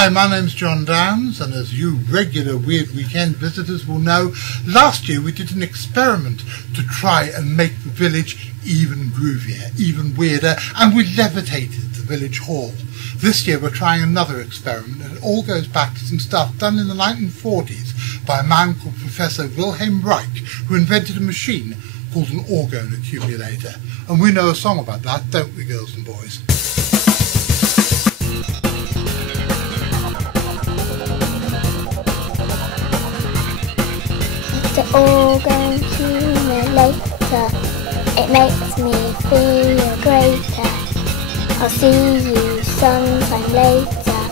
Hi, my name's John Downs, and as you regular Weird Weekend visitors will know, last year we did an experiment to try and make the village even groovier, even weirder, and we levitated the village hall. This year we're trying another experiment, and it all goes back to some stuff done in the 1940s by a man called Professor Wilhelm Reich, who invented a machine called an Orgone Accumulator. And we know a song about that, don't we, girls and boys? The Orgone Accumulator, it makes me feel greater. I'll see you sometime later.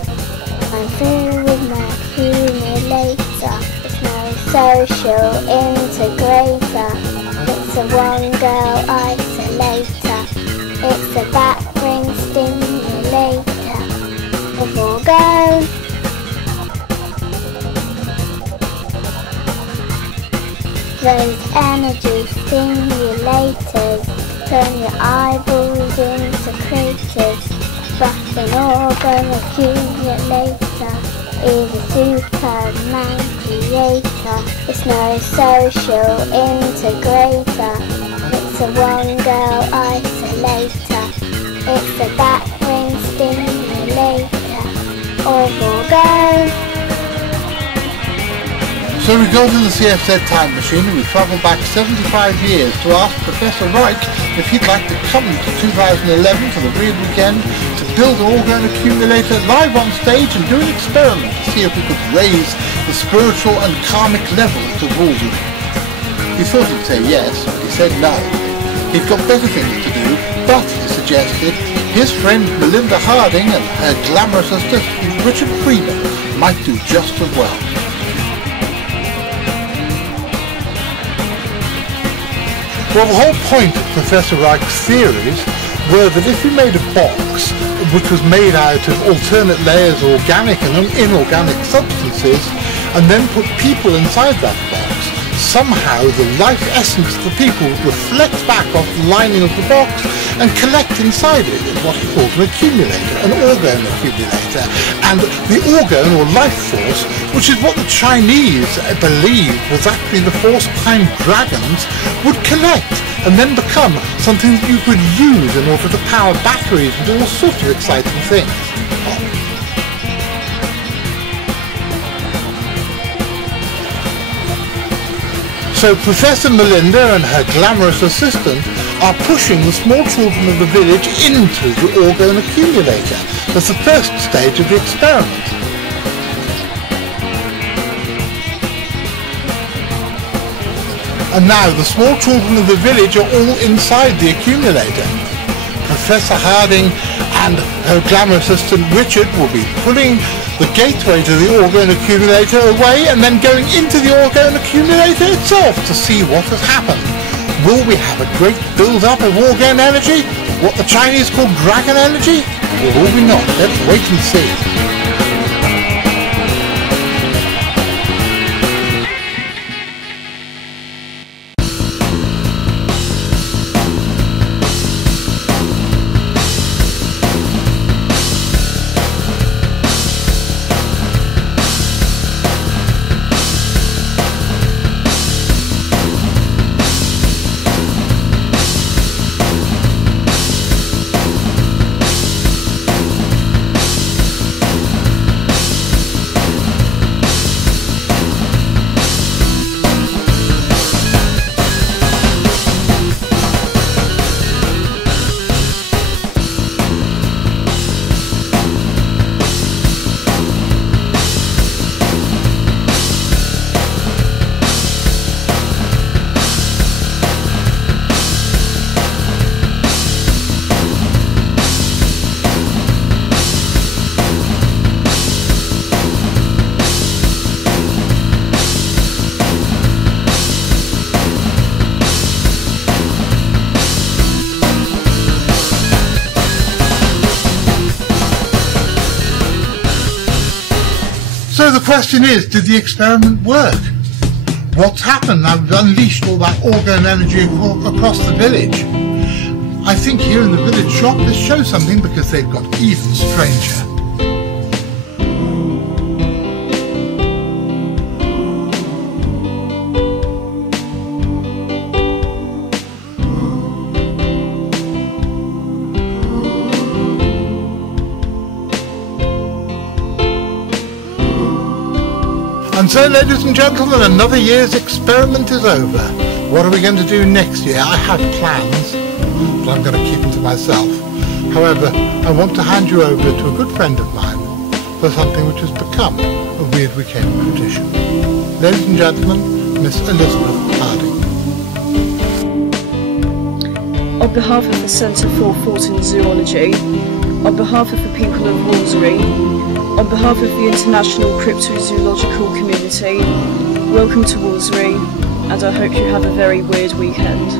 I'm through with my accumulator. It's my social integrator. It's a one-girl isolator. It's a back-ring stimulator of Orgone. Those energy stimulators turn your eyeballs into craters. But an Orgone Accumulator is a Superman creator. It's no social integrator. It's a one-girl isolator. It's a back-ring stimulator of Orgone. So we go to the CFZ time machine and we travel back 75 years to ask Professor Reich if he'd like to come to 2011 to the Weird Weekend to build an Orgone Accumulator live on stage and do an experiment to see if we could raise the spiritual and karmic levels of Wolverine. We thought he'd say yes, but he said no. He'd got better things to do, but he suggested his friend Melinda Harding and her glamorous assistant Richard Freeman might do just as well. Well, the whole point of Professor Reich's theories were that if you made a box which was made out of alternate layers of organic and inorganic substances and then put people inside that box, somehow the life essence of the people would reflect back off the lining of the box and collect inside it in what he called an accumulator, an Orgone Accumulator. And the orgone, or life force, which is what the Chinese believed was actually the force behind dragons, would collect and then become something that you could use in order to power batteries and do all sorts of exciting things. So Professor Melinda and her glamorous assistant are pushing the small children of the village into the Orgone Accumulator as the first stage of the experiment. And now the small children of the village are all inside the accumulator. Professor Harding and her glamorous assistant Richard will be pulling the gateway to the Orgone Accumulator away and then going into the Orgone Accumulator itself to see what has happened. Will we have a great build-up of Orgone energy? What the Chinese call dragon energy? Or will we not? Let's wait and see. So the question is, did the experiment work? What's happened now we've unleashed all that Orgone energy across the village? I think here in the village shop this shows something because they've got even stranger. And so, ladies and gentlemen, another year's experiment is over. What are we going to do next year? I have plans, but I'm going to keep them to myself. However, I want to hand you over to a good friend of mine for something which has become a Weird Weekend tradition. Ladies and gentlemen, Miss Elizabeth Harding. On behalf of the Centre for Thought and Zoology, on behalf of the people of Wolseley, on behalf of the international cryptozoological community, welcome to Wolseley, and I hope you have a very weird weekend.